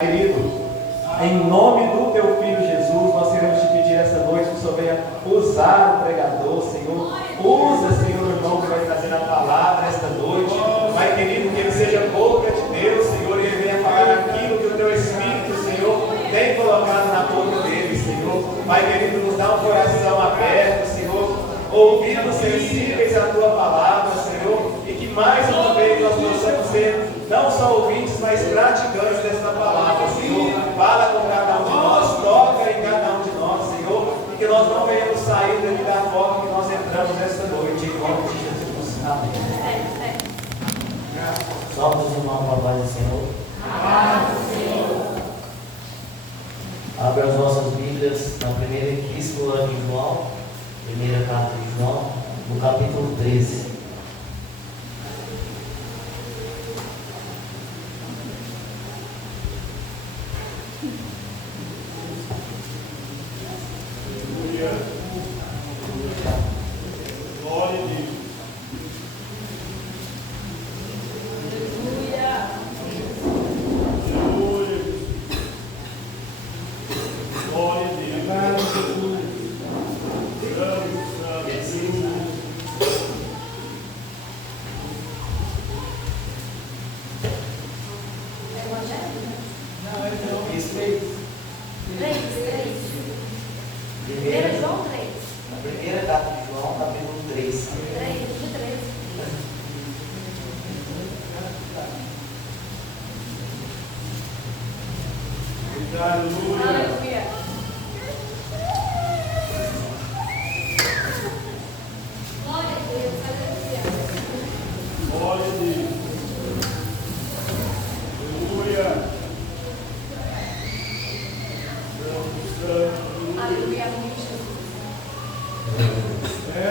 Querido, em nome do teu Filho Jesus, nós queremos te pedir esta noite que o Senhor venha usar o pregador, Senhor. Usa, Senhor, o irmão que vai trazer a palavra esta noite. Pai querido, que ele seja boca de Deus, Senhor, e ele venha falar aquilo que o teu Espírito, Senhor, tem colocado na boca dele, Senhor. Pai querido, nos dá um coração aberto, Senhor, ouvidos sensíveis à tua palavra, Senhor, e que mais uma vez nós possamos ser não só ouvintes, mas praticantes desta palavra, Senhor. Fala com cada um de nós, toca em cada um de nós, Senhor, e que nós não venhamos sair daqui da forma que nós entramos nesta noite, em nome de Jesus. Amém. Salve os irmãos para a paz do Senhor. Amém. Abra as nossas Bíblias na primeira epístola de João, primeira carta de João, no capítulo 13. Glória a Deus.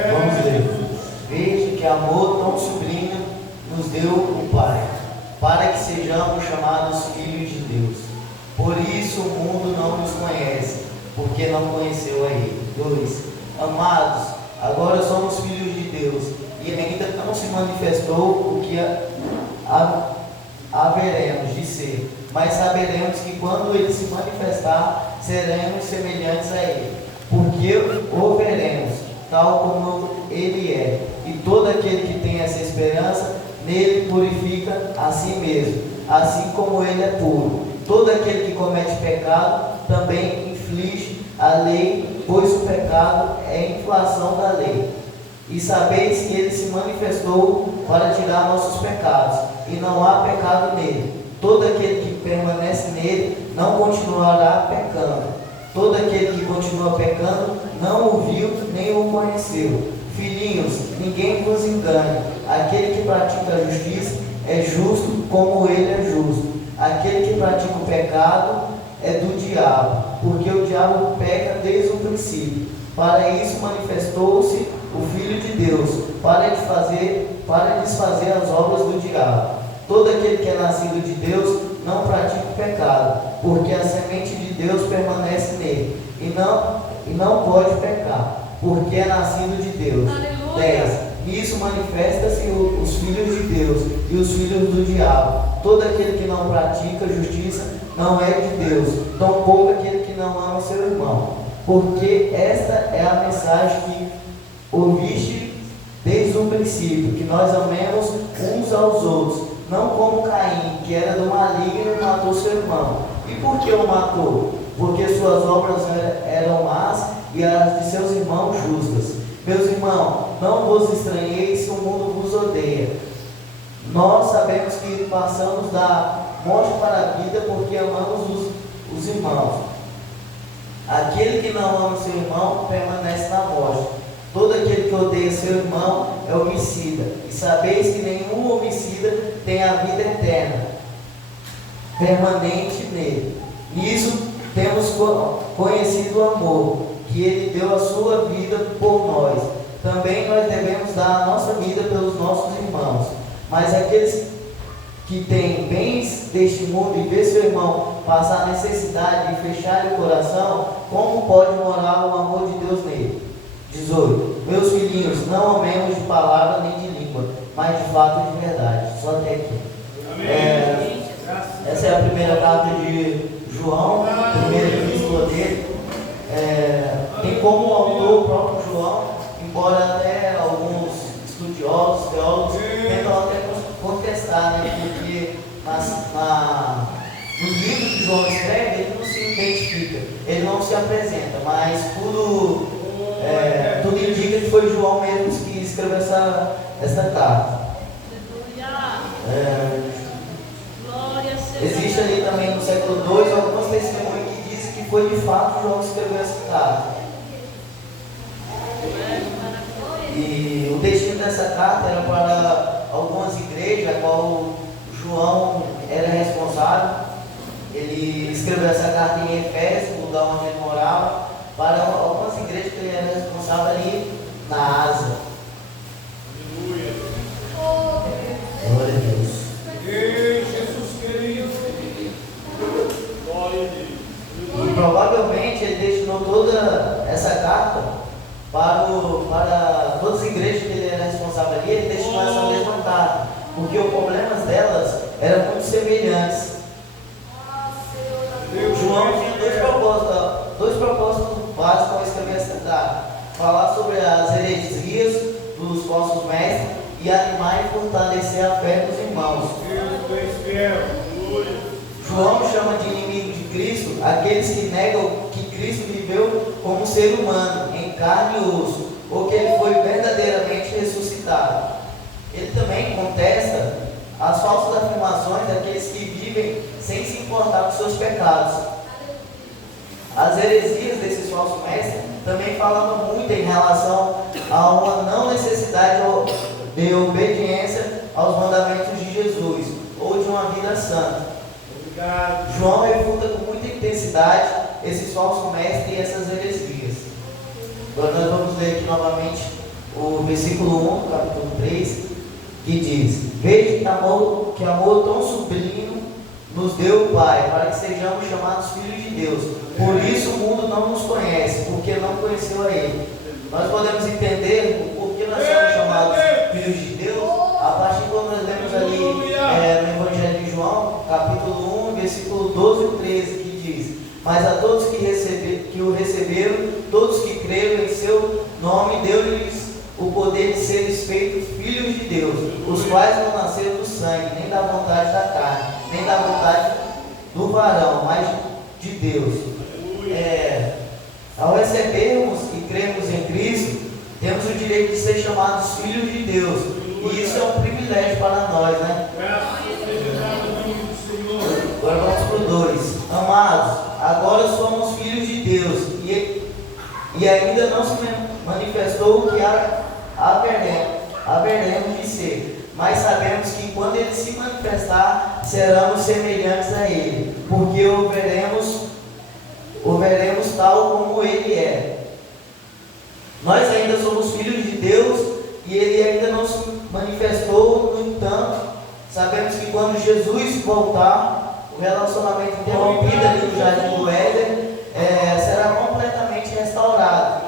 Vamos ler. Veja que amor tão sublime nos deu o Pai, para que sejamos chamados filhos de Deus. Por isso o mundo não nos conhece, porque não conheceu a Ele. 2. Amados, agora somos filhos de Deus, e ainda não se manifestou o que haveremos de ser, mas saberemos que quando Ele se manifestar, seremos semelhantes a Ele, porque o veremos, tal como Ele é. E todo aquele que tem essa esperança, nele purifica a si mesmo, assim como Ele é puro. Todo aquele que comete pecado também inflige a lei, pois o pecado é inflação da lei. E sabeis que Ele se manifestou para tirar nossos pecados, e não há pecado nele. Todo aquele que permanece nele não continuará pecando. Todo aquele que continua pecando não o viu nem o conheceu. Filhinhos, ninguém vos engane. Aquele que pratica a justiça é justo como Ele é justo. Aquele que pratica o pecado é do diabo, porque o diabo peca desde o princípio. Para isso manifestou-se o Filho de Deus, para desfazer as obras do diabo. Todo aquele que é nascido de Deus não pratica o pecado, porque a semente de Deus permanece nele, e não pode pecar, porque é nascido de Deus. Aleluia. 10. Nisso manifesta-se os filhos de Deus e os filhos do diabo. Todo aquele que não pratica justiça não é de Deus, tampouco aquele que não ama seu irmão. Porque esta é a mensagem que ouviste desde o princípio, que nós amemos uns aos outros, não como Caim, que era do maligno e matou seu irmão. E por que o matou? Porque suas obras eram más e as de seus irmãos justas. Meus irmãos, não vos estranheis se o mundo vos odeia. Nós sabemos que passamos da morte para a vida porque amamos os irmãos. Aquele que não ama seu irmão permanece na morte. Todo aquele que odeia seu irmão é homicida. E sabeis que nenhum homicida tem a vida eterna, permanente nele. Nisso temos conhecido o amor, que Ele deu a sua vida por nós. Também nós devemos dar a nossa vida pelos nossos irmãos. Mas aqueles que têm bens deste mundo e vê seu irmão passar necessidade e fechar o coração, como pode morar o amor de Deus nele? 18. Meus filhinhos, não amemos de palavra nem de língua, mas de fato e de verdade. Só até aqui. Amém. Essa é a primeira carta de João, a primeira epístola dele. Tem como autor o próprio João, embora até alguns estudiosos, teólogos, tentam até contestar, né? Porque no livro que João escreve, ele não se identifica, ele não se apresenta, mas tudo indica que foi João mesmo que escreveu essa carta. Existe ali também no século II algumas testemunhas que dizem que foi de fato João que escreveu essa carta. E o destino dessa carta era para algumas igrejas, a qual João era responsável. Ele escreveu essa carta em Efésio, lugar onde ele morava, para algumas igrejas que ele era responsável ali na Ásia. Glória a Deus. E provavelmente ele destinou toda essa carta para todas as igrejas que ele era responsável ali, ele destinou essa mesma carta, porque os problemas delas eram muito semelhantes. João tinha dois propósitos básicos ao escrever essa carta: falar sobre as heresias dos falsos mestres e animar e fortalecer a fé dos irmãos. João chama de inimigo de Cristo aqueles que negam que Cristo viveu como ser humano, em carne e osso, ou que ele foi verdadeiramente ressuscitado. Ele também contesta as falsas afirmações daqueles que vivem sem se importar com seus pecados. As heresias desses falsos mestres também falavam muito em relação a uma não necessidade de obediência aos mandamentos de Jesus, ou de uma vida santa. João refuta com muita intensidade esses falsos mestres e essas heresias. Agora nós vamos ler aqui novamente o versículo 1, capítulo 3, que diz: Veja que amor tão sublime nos deu o Pai, para que sejamos chamados filhos de Deus. Por isso o mundo não nos conhece, porque não conheceu a Ele. Nós podemos entender o porquê nós somos chamados filhos de Deus a partir de quando nós lemos ali no Evangelho de João, capítulo 1, versículo 12 e 13, que diz: Mas a todos que o receberam, todos que creram em seu nome, deu-lhes o poder de serem feitos filhos de Deus, os quais não nasceram do sangue, nem da vontade da carne, nem da vontade do varão, mas de Deus. Ao recebermos e crermos em Cristo, temos o direito de ser chamados filhos de Deus, e isso é um privilégio para nós, né? Agora vamos para o 2. Amados, agora somos filhos de Deus, e ainda não se manifestou o que haveremos de ser, mas sabemos que quando Ele se manifestar, seremos semelhantes a Ele, porque o veremos tal como Ele é. Nós ainda somos filhos de Deus e Ele ainda não se manifestou. No entanto, sabemos que quando Jesus voltar, o relacionamento interrompido ali no Jardim do Éden será completamente restaurado.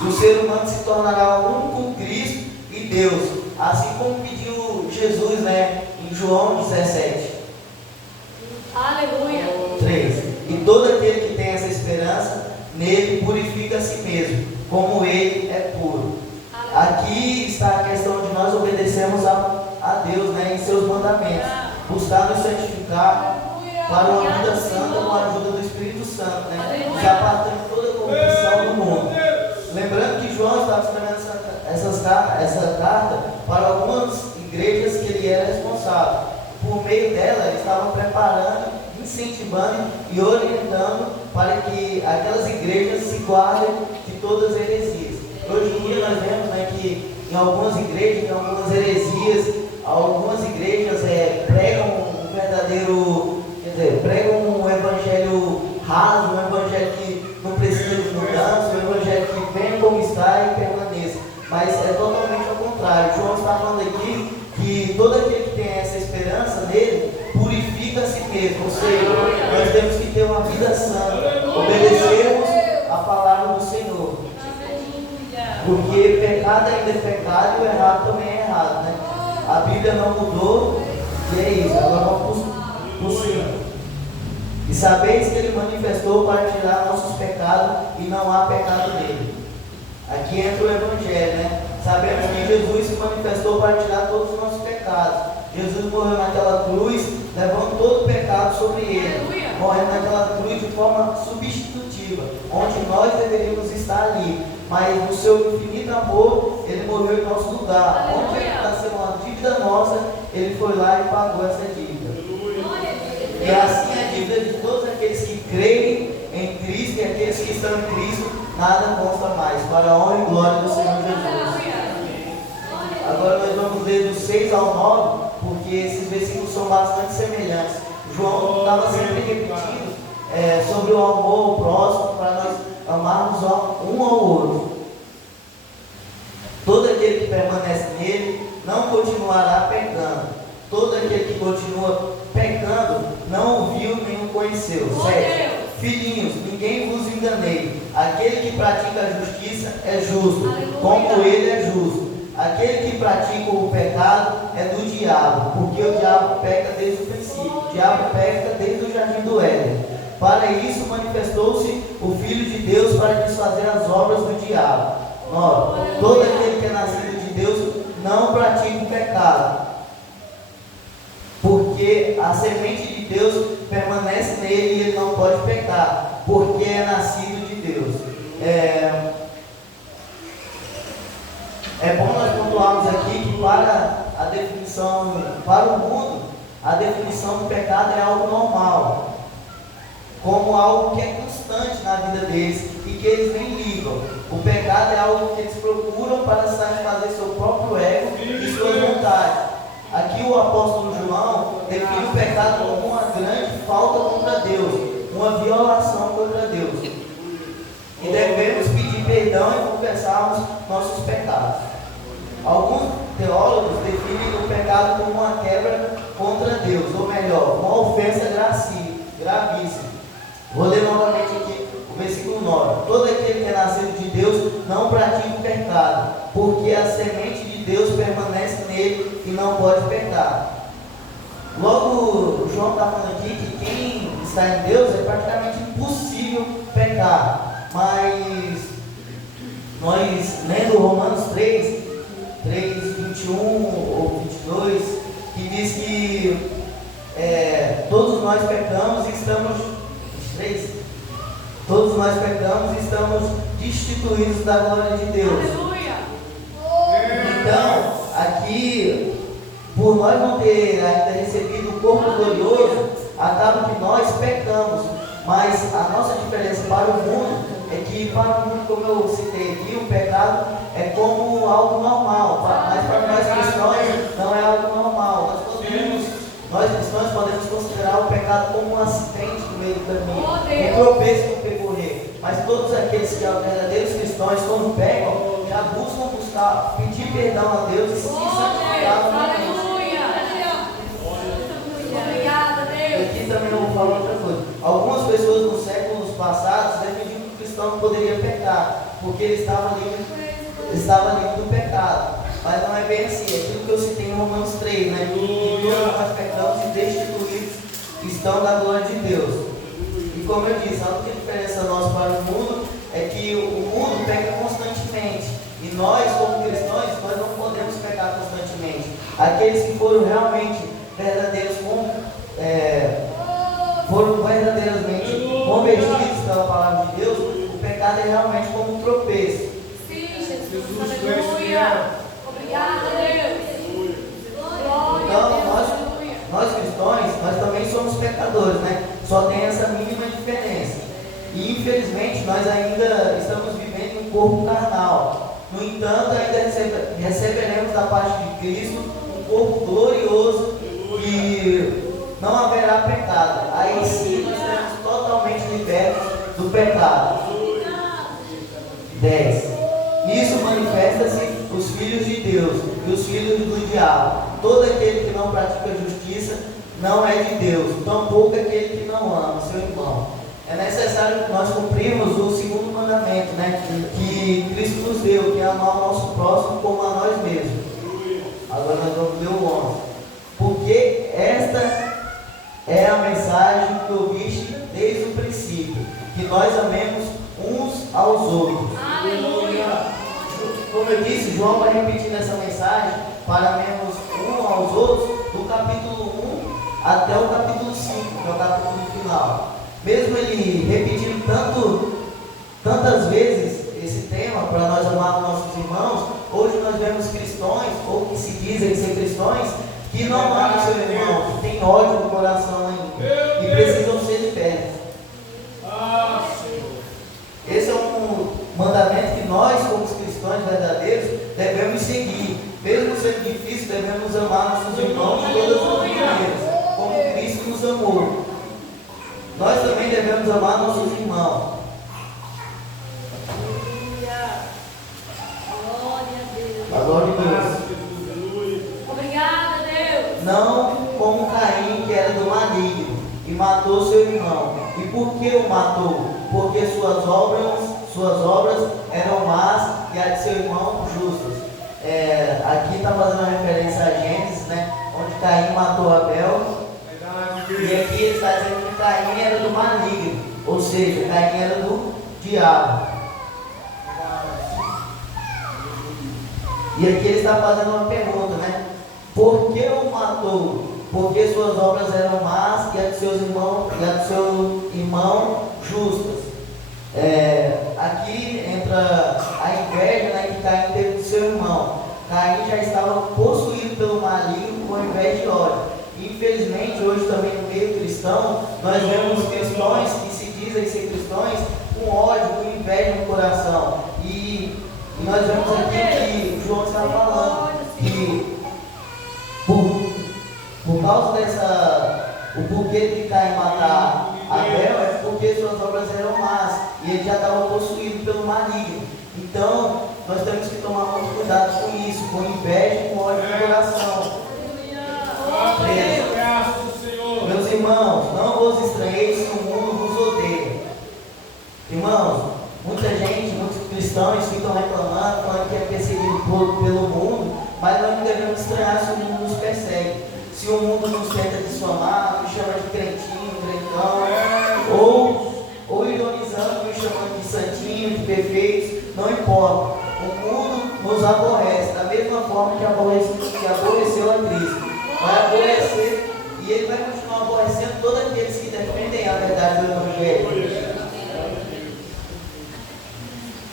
O ser humano se tornará um com Cristo e Deus, assim como pediu Jesus, em João 17. Aleluia. 3. E todo aquele que tem essa esperança nele purifica a si mesmo, como ele é puro. Aqui está a questão de nós obedecermos a Deus, em seus mandamentos, buscar nos santificar para uma vida santa com a ajuda do Espírito Santo, já apartando toda a corrupção do mundo. Lembrando que João estava escrevendo essa carta para algumas igrejas que ele era responsável. Por meio dela, ele estava preparando, incentivando e orientando para que aquelas igrejas se guardem de todas as heresias. Hoje em dia nós vemos que em algumas igrejas, em algumas heresias, algumas igrejas pregam um verdadeiro, pregam um evangelho raso, um evangelho que não precisa de mudança, um evangelho que venha como está e permaneça. Mas é totalmente ao contrário. João está falando aqui que todo aquele que tem essa esperança nele purifica a si mesmo. Ou seja, nós temos que ter uma vida santa, obedecermos a palavra do Senhor. Porque pecado ainda é pecado e o errado também é errado, A Bíblia não mudou E é isso, agora vamos por cima. E sabeis que ele manifestou para tirar nossos pecados e não há pecado nele. Aqui entra o Evangelho, né? Sabemos que Jesus se manifestou para tirar todos os nossos pecados. Jesus morreu naquela cruz, levando todo o pecado sobre ele. Morrendo naquela cruz de forma substitutiva, onde nós deveríamos estar ali. Mas no seu infinito amor, ele morreu em nosso lugar. Onde ele está sendo uma dívida nossa, ele foi lá e pagou essa dívida. E assim a dívida de todos aqueles que creem em Cristo e aqueles que estão em Cristo, nada consta mais, para a honra e glória do Senhor Jesus. Agora nós vamos ler do 6 ao 9, porque esses versículos são bastante semelhantes. João estava sempre repetindo sobre o amor ao próximo, para nós amarmos um ao outro. Todo aquele que permanece nele não continuará pecando. Todo aquele que continua pecando não o viu nem o conheceu. 7. Filhinhos, ninguém vos enganei. Aquele que pratica a justiça é justo, como ele é justo. Aquele que pratica o pecado é do diabo, porque o diabo peca desde o princípio. O diabo peca desde o jardim do Éden. Para isso manifestou-se o Filho de Deus para desfazer as obras do diabo. 9. Todo aquele que é nascido de Deus não pratica o pecado, porque a semente de Deus permanece nele e ele não pode pecar, porque é nascido de Deus. É bom nós pontuarmos aqui que para a definição, para o mundo, a definição do pecado é algo normal, como algo que é constante na vida deles e que eles nem ligam. O pecado é algo que eles procuram para satisfazer seu próprio ego e suas vontades. Aqui o apóstolo João define o pecado como uma grande falta contra Deus, uma violação contra Deus. E devemos pedir perdão e confessarmos nossos pecados. Alguns teólogos definem o pecado como uma quebra contra Deus, ou melhor, uma ofensa gravíssima. Vou ler novamente aqui o versículo 9. Todo aquele que é nascido de Deus não pratica o pecado, porque a semente de Deus permanece nele e não pode pecar. Logo, João está falando aqui que quem está em Deus é praticamente impossível pecar. Mas nós, lendo Romanos 3, 21 ou 22, que diz que todos nós pecamos e estamos... 23, todos nós pecamos e estamos destituídos da glória de Deus. Então, aqui, por nós não ter ainda recebido o corpo glorioso, acaba que nós pecamos. Mas a nossa diferença para o mundo é que, para o mundo, como eu citei aqui, o pecado é como algo normal. Mas para nós cristãos não é algo normal. Nós cristãos podemos considerar o pecado como um acidente no meio do caminho, um tropeço no percorrer. Mas todos aqueles que são verdadeiros cristãos, quando pecam, já buscar pedir perdão a Deus e se santificar no Deus. E aqui também eu vou falar outra coisa. Algumas pessoas nos séculos passados defendiam que o cristão não poderia pecar, porque ele estava livre do pecado. Mas não é bem assim, é aquilo que eu citei em Romanos 3, né? Que todos nós pecamos e destituídos estão da glória de Deus. E como eu disse, a única diferença nossa para o mundo é que o mundo peca constantemente. E nós, como cristãos, nós não podemos pecar constantemente. Aqueles que foram realmente verdadeiros, foram verdadeiramente convertidos pela palavra de Deus, o pecado é realmente como um tropeço. Sim, Jesus, aleluia. Obrigada, Deus. Então, nós cristãos, nós também somos pecadores, né? Só tem essa mínima diferença. E infelizmente nós ainda estamos vivendo em um corpo carnal. No entanto, ainda receberemos da parte de Cristo um corpo glorioso e não haverá pecado. Aí sim nós seremos totalmente libertos do pecado. 10. Nisso manifesta-se os filhos de Deus e os filhos do diabo. Todo aquele que não pratica justiça não é de Deus, tampouco aquele que não ama seu irmão. É necessário que nós cumprirmos o segundo mandamento, né? Que Cristo nos deu, que é amar o nosso próximo como a nós mesmos. Agora nós vamos ler o 11. Porque que nós amemos uns aos outros. Aleluia. Como eu disse, João vai repetindo essa mensagem para amarmos uns aos outros do capítulo 1 até o capítulo 5, que é o capítulo final. Mesmo ele repetindo tantas vezes esse tema para nós amar nossos irmãos, hoje nós vemos cristãos, ou que se dizem ser cristãos, que não amam seu irmão, que tem ódio no coração ainda e precisam ser libertos. Esse é um mandamento que nós, como cristãos verdadeiros, devemos seguir. Mesmo sendo difícil, devemos amar nossos irmãos de todas as maneiras, como Cristo nos amou. Nós também devemos amar nossos irmãos. A glória a Deus. Obrigada, Deus. Não como Caim, que era do maligno, e matou seu irmão. E por que o matou? Porque suas obras eram más e a de seu irmão justas. Aqui está fazendo uma referência a Gênesis, né? Onde Caim matou Abel. E aqui ele está dizendo que Caim era do maligno, ou seja, Caim era do diabo. E aqui ele está fazendo uma pergunta, né? Por que o matou? Porque suas obras eram más e a de seu irmão justas. Aqui entra a inveja, né, que Caim teve do seu irmão. Caim já estava possuído pelo maligno com inveja e ódio. Infelizmente, hoje também no meio cristão, nós vemos cristãos que se dizem ser cristãos com ódio, com inveja no coração. E nós vemos aqui que João está falando que por causa o porquê de Caim matar Abel é porque suas obras eram más e ele já estava possuído pelo maligno. Então, nós temos que tomar muito cuidado com isso, com inveja e com ódio no coração. Meus irmãos, não vos estranheis se o mundo vos odeia. Irmãos, muitos cristãos ficam reclamando, falando que é perseguido pelo mundo, mas nós não devemos estranhar se o mundo nos persegue. Se o mundo nos tenta difamar, nos chama de crentinho, crentão, ou ironizando, nos chamando de santinho, de perfeitos, não importa. O mundo nos aborrece, da mesma forma que aborreceu a Cristo. Vai aborrecer e ele vai continuar aborrecendo todos aqueles que defendem a verdade do Evangelho.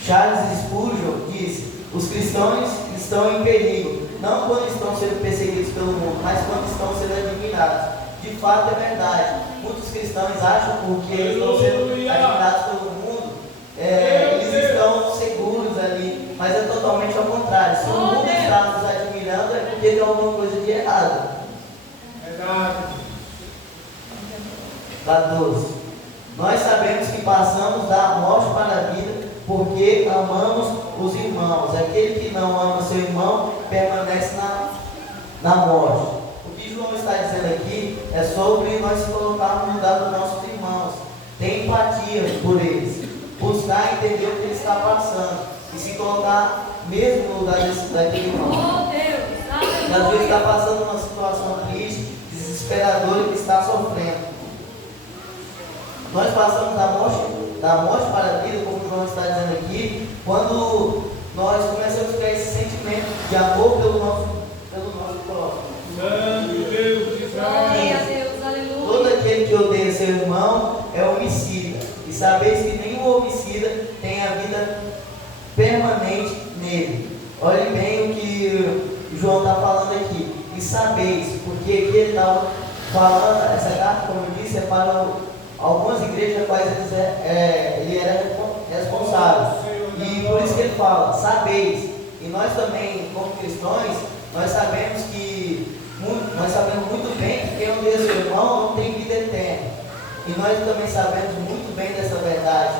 Charles Spurgeon disse: os cristãos estão em perigo, não quando estão sendo perseguidos pelo mundo, mas quando estão sendo admirados. De fato é verdade. Muitos cristãos acham que porque eles estão sendo admirados pelo mundo, eles estão seguros ali, mas é totalmente ao contrário. Se o mundo está nos admirando, é porque tem alguma coisa de errado. Verdade. 14. Nós sabemos que passamos da morte para a vida, porque amamos os irmãos. Aquele que não ama seu irmão permanece na morte. O que João está dizendo aqui é sobre nós colocarmos no lugar dos nossos irmãos, ter empatia por eles, buscar entender o que ele está passando e se colocar mesmo no lugar daquele irmão. E às vezes está passando uma situação triste, desesperadora, que está sofrendo. Nós passamos da morte para a vida, como o João está dizendo aqui, quando nós começamos a ter esse sentimento de amor pelo nosso próximo. Santo Deus de Israel. Todo aquele que odeia seu irmão é homicida. E sabeis que nenhum homicida tem a vida permanente nele. Olhem bem o que João está falando aqui. E sabeis, porque aqui ele está falando, essa carta, como eu disse, é para algumas igrejas quais ele era responsável. E por isso que ele fala, sabeis. E nós também, como cristãos, nós sabemos muito bem que quem odeia seu irmão não tem vida eterna. E nós também sabemos muito bem dessa verdade.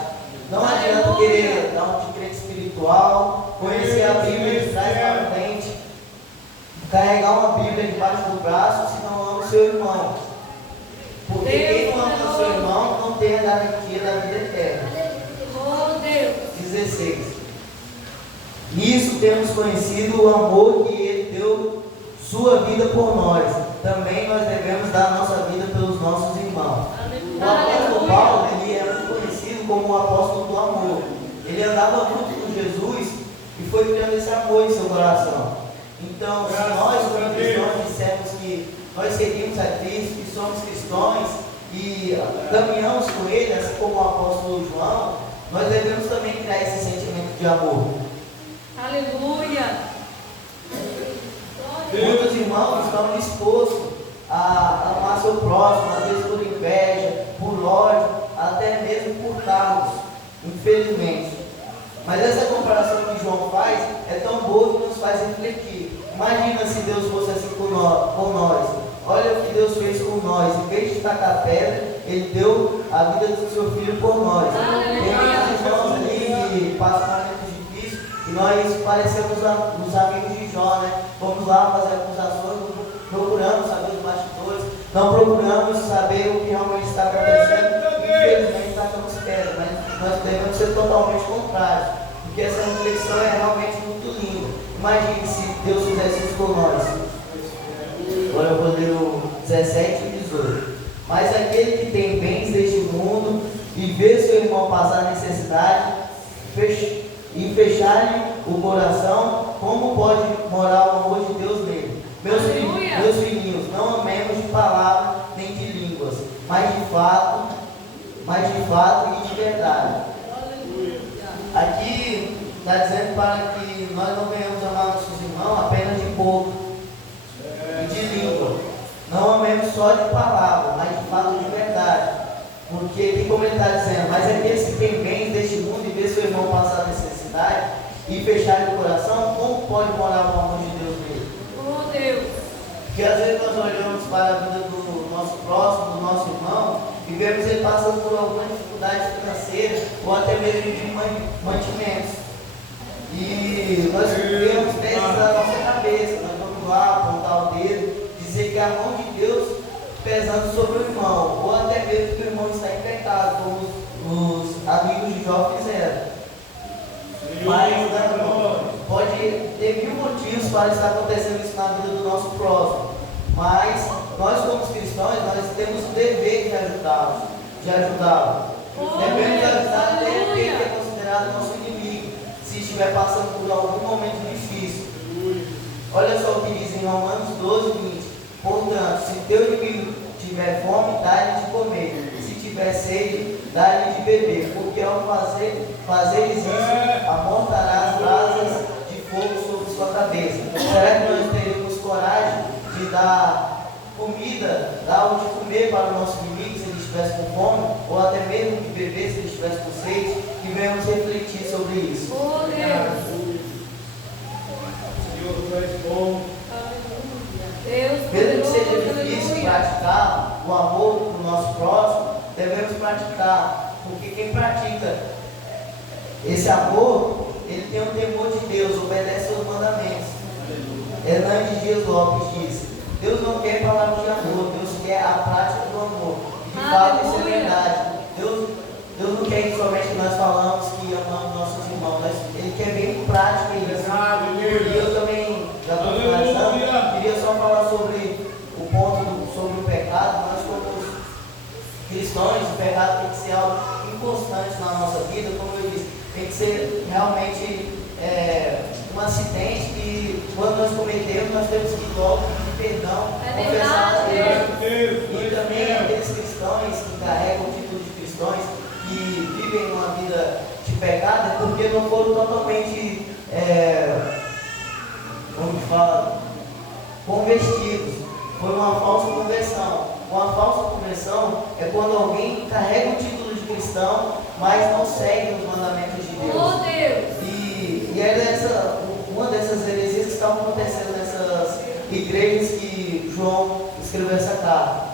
Não adianta querer dar um de crente espiritual, conhecer a Bíblia de trás para frente, carregar uma Bíblia debaixo do braço, se não ama o seu irmão. Porque quem não ama o seu irmão não tem a garantia da vida eterna. 16. Nisso temos conhecido o amor que ele deu sua vida por nós. Também nós devemos dar nossa vida pelos nossos irmãos. O apóstolo Paulo, ele é muito conhecido como amor em seu coração. Então, se nós, como cristãos, dissermos que nós seguimos a Cristo, que somos cristãos e caminhamos com Ele, assim como o apóstolo João, nós devemos também criar esse sentimento de amor. Aleluia. Muitos irmãos estão dispostos a amar seu próximo, às vezes por inveja, por ódio, até mesmo por cargos, infelizmente. Mas essa comparação que João faz é tão boa que nos faz refletir. Imagina se Deus fosse assim com nós. Olha o que Deus fez com nós. Em vez de tacar pedra, Ele deu a vida do seu Filho por nós. Tem muitos irmãos ali que passam momentos difíceis e nós parecemos os amigos de Jó, né? Vamos lá fazer acusações, procuramos saber os bastidores, não procuramos saber o que realmente está acontecendo. Infelizmente tacamos pedra, mas nós devemos ser totalmente contrários, porque essa reflexão é realmente muito linda. Imagine se Deus fizesse isso por nós. Agora eu vou ler o 17 e 18. Mas aquele que tem bens deste mundo e vê seu irmão passar necessidade e fechar-lhe o coração, como pode morar o amor de Deus nele? Meus filhinhos, não amemos de palavra nem de línguas, mas de fato e de verdade. Aqui está dizendo para que nós não venhamos amar nossos irmãos apenas de pouco e de língua. Não amemos só de palavra, mas de fato de verdade. Porque aqui como ele está dizendo, mas aqueles que têm bens deste mundo e vê seu irmão passar necessidade e fechar o coração, como pode morar o amor de Deus nele? Oh Deus. Porque às vezes nós olhamos para a vida do nosso próximo, do nosso irmão, e vemos ele passando por alguma dificuldade financeira ou até mesmo de mantimentos. E nós vemos peças na nossa cabeça, nós vamos lá apontar o dedo, dizer que é a mão de Deus pesando sobre o irmão, ou até mesmo que o irmão está em pecado, como os amigos de Jó fizeram. Mas pode ter mil motivos para estar acontecendo isso na vida do nosso próximo. Mas nós como cristãos, nós temos o dever de ajudá-los. Devemos ajudar até aquele que é considerado nosso inimigo, se estiver passando por algum momento difícil. Olha só o que diz em Romanos 12, 20. Portanto, se teu inimigo tiver fome, dá-lhe de comer. Se tiver sede, dá-lhe de beber. Porque ao fazeres isso, amortarás brasas de fogo sobre sua cabeça. Será que nós teremos coragem de dar comida, dar o de comer para o nosso inimigo se ele estivesse com fome? Ou até mesmo de beber se ele estivesse com sede? Que venhamos refletir sobre isso. Oh Deus. Senhor, tu és bom. Deus, Mesmo que seja difícil praticar o amor do nosso próximo, devemos praticar, porque quem pratica esse amor, ele tem um temor de Deus, obedece aos mandamentos. Hernandes Dias Lopes disse: Deus não quer palavras de amor, Deus quer a prática do amor. E de fato isso é verdade. Deus não quer que somente nós falamos que amamos nossos irmãos, Ele quer bem prática isso. E eu também, já estou finalizando, queria só falar sobre o ponto sobre o pecado. Nós como cristãos, o pecado tem que ser algo inconstante na nossa vida, como eu disse, tem que ser realmente um acidente que quando nós cometemos, nós temos que logo pedir perdão, confessar a Deus. E também aqueles cristãos que carregam o título de cristãos, que vivem uma vida de pecado, é porque não foram totalmente, convertidos. Foi uma falsa conversão. Uma falsa conversão é quando alguém carrega o título de cristão, mas não segue os mandamentos de Deus. Oh Deus. E é uma dessas heresias que estão acontecendo nessas igrejas que João escreveu essa carta.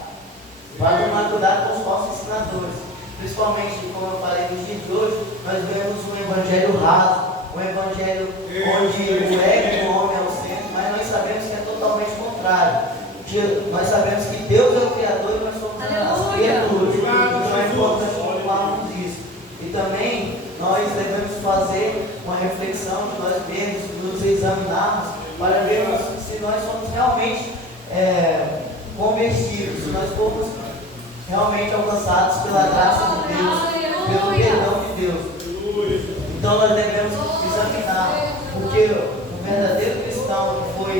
Para tomar cuidado com os falsos ensinadores. Principalmente, como eu falei, nos dias de hoje, nós vemos um evangelho raso, um evangelho onde o ego do homem é o centro, mas nós sabemos que é totalmente contrário. Nós sabemos que Deus é o Criador e nós somos as criaturas. Então é importante falarmos isso. E também nós devemos fazer uma reflexão de nós mesmos, nos examinarmos, para vermos se nós somos realmente convertidos, se nós formos realmente alcançados pela graça de Deus, pelo perdão de Deus. Então nós devemos examinar, porque o verdadeiro cristão que foi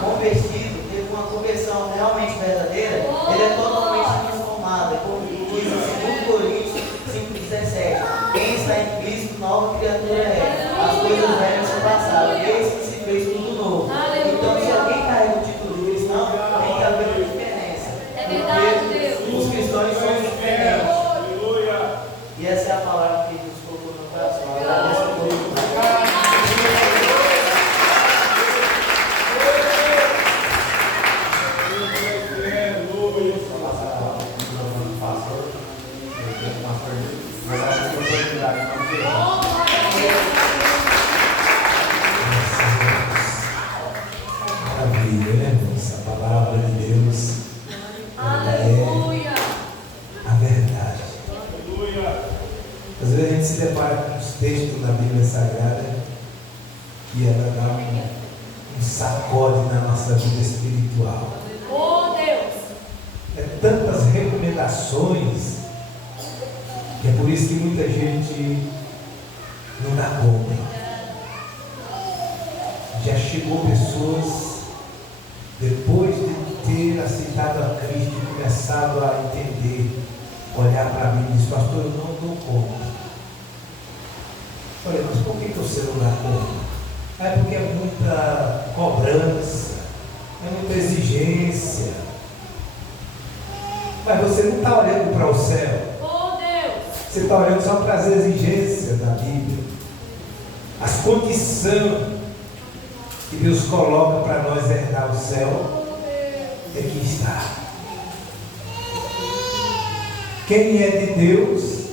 convertido, teve uma conversão realmente verdadeira, ele é totalmente transformado. Como diz em 2 Coríntios 5,17: quem está em Cristo, nova criatura é. As coisas velhas se passaram, eis que se fez tudo novo. Então, se alguém carrega o título de cristão, tem que haver uma diferença. É verdade, Deus. Os cristãos são diferentes. E essa é a palavra que Deus colocou no coração. Eu agradeço a Deus. Maravilha, né, irmãos? A palavra de Deus, ela é a verdade. Às vezes a gente se depara com os textos da Bíblia Sagrada que ela dá um sacode na nossa vida espiritual. Oh, Deus. É tantas recomendações que é por isso que muita gente não dá conta. Já chegou pessoas, depois de ter aceitado a Cristo e começado a entender, olhar para mim e dizer: pastor, eu não dou conta. Olha, mas por que você não dá conta? É porque é muita cobrança, é muita exigência. Mas você não está olhando para o céu. Oh, Deus. Você está olhando só para as exigências da Bíblia, as condições que Deus coloca para nós herdar o céu. Aqui está. Quem é de Deus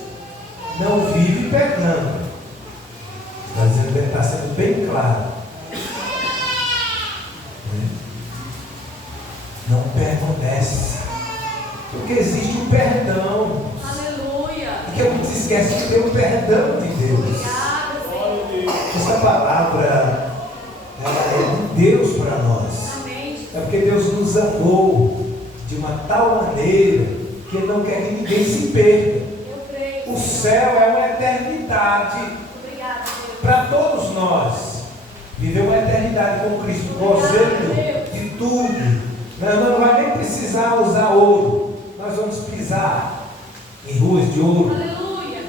não vive pecando. Está sendo bem claro. Não permanece. Porque existe um perdão. Aleluia. Porque a gente se esquece que tem o perdão de Deus. Obrigada, Senhor. Essa palavra, ela é de Deus para nós. Amém. É porque Deus nos amou de uma tal maneira que Ele não quer que ninguém se perca. Eu creio. O céu é uma eternidade Obrigada, Deus. para todos nós. Viver uma eternidade com Cristo, gozando de tudo. Nós não vamos nem precisar usar ouro. Nós vamos pisar em ruas de ouro. Aleluia.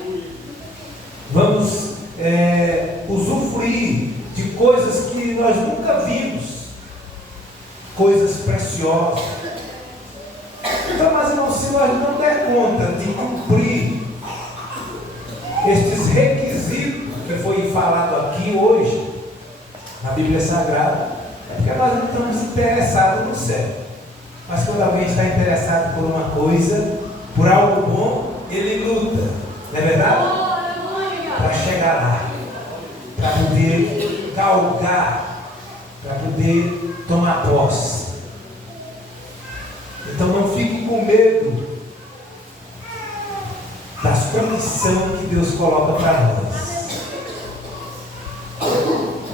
Vamos usufruir de coisas que nós nunca vimos, coisas preciosas. Então, mas irmãos, se nós não der conta de cumprir estes requisitos que foi falado aqui hoje na Bíblia Sagrada, é porque nós não estamos interessados no céu. Mas quando alguém está interessado por uma coisa, por algo bom, ele luta, não é verdade? Para chegar lá, para poder galgar, para poder tomar posse. Então não fique com medo das condições que Deus coloca para nós.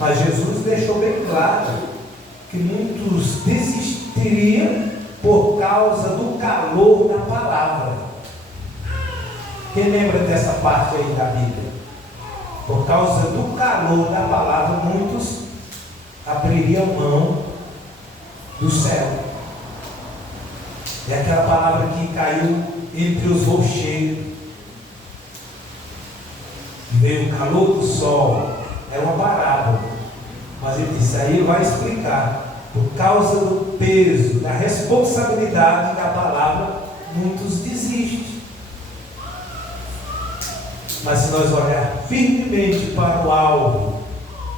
Mas Jesus deixou bem claro que muitos desistiriam por causa do calor da palavra. Quem lembra dessa parte aí da Bíblia? Por causa do calor da palavra, muitos abririam mão do céu. É aquela palavra que caiu entre os rocheiros. Veio o calor do sol. É uma parábola. Mas ele disse, aí ele vai explicar. Por causa do peso, da responsabilidade da palavra, muitos desistem. Mas se nós olhar firmemente para o alvo,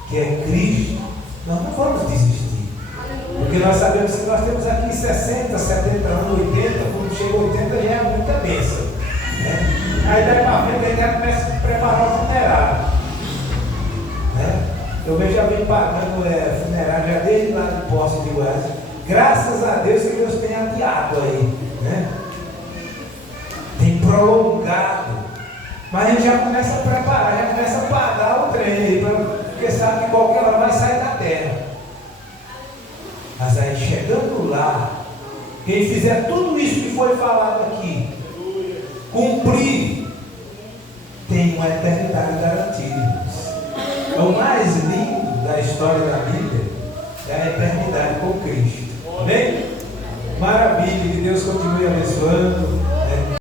que é Cristo, nós não vamos desistir. Porque nós sabemos que nós temos aqui 60, 70 anos, 80, quando chega 80 já é muita bênção. Né? Aí daí para frente a gente começa a preparar o funerário. Né? Eu vejo alguém pagando funerário já desde lá de Poços de Goiás. Graças a Deus que Deus tem adiado aí. Né? Tem prolongado. Mas a gente já começa a preparar, já começa a pagar o trem aí, porque sabe que qualquer hora vai sair da terra. Mas aí chegando lá, quem fizer tudo isso que foi falado aqui, cumprir, tem uma eternidade garantida. É o mais lindo da história. história da Bíblia é a eternidade com Cristo. Amém? Maravilha, que Deus continue abençoando.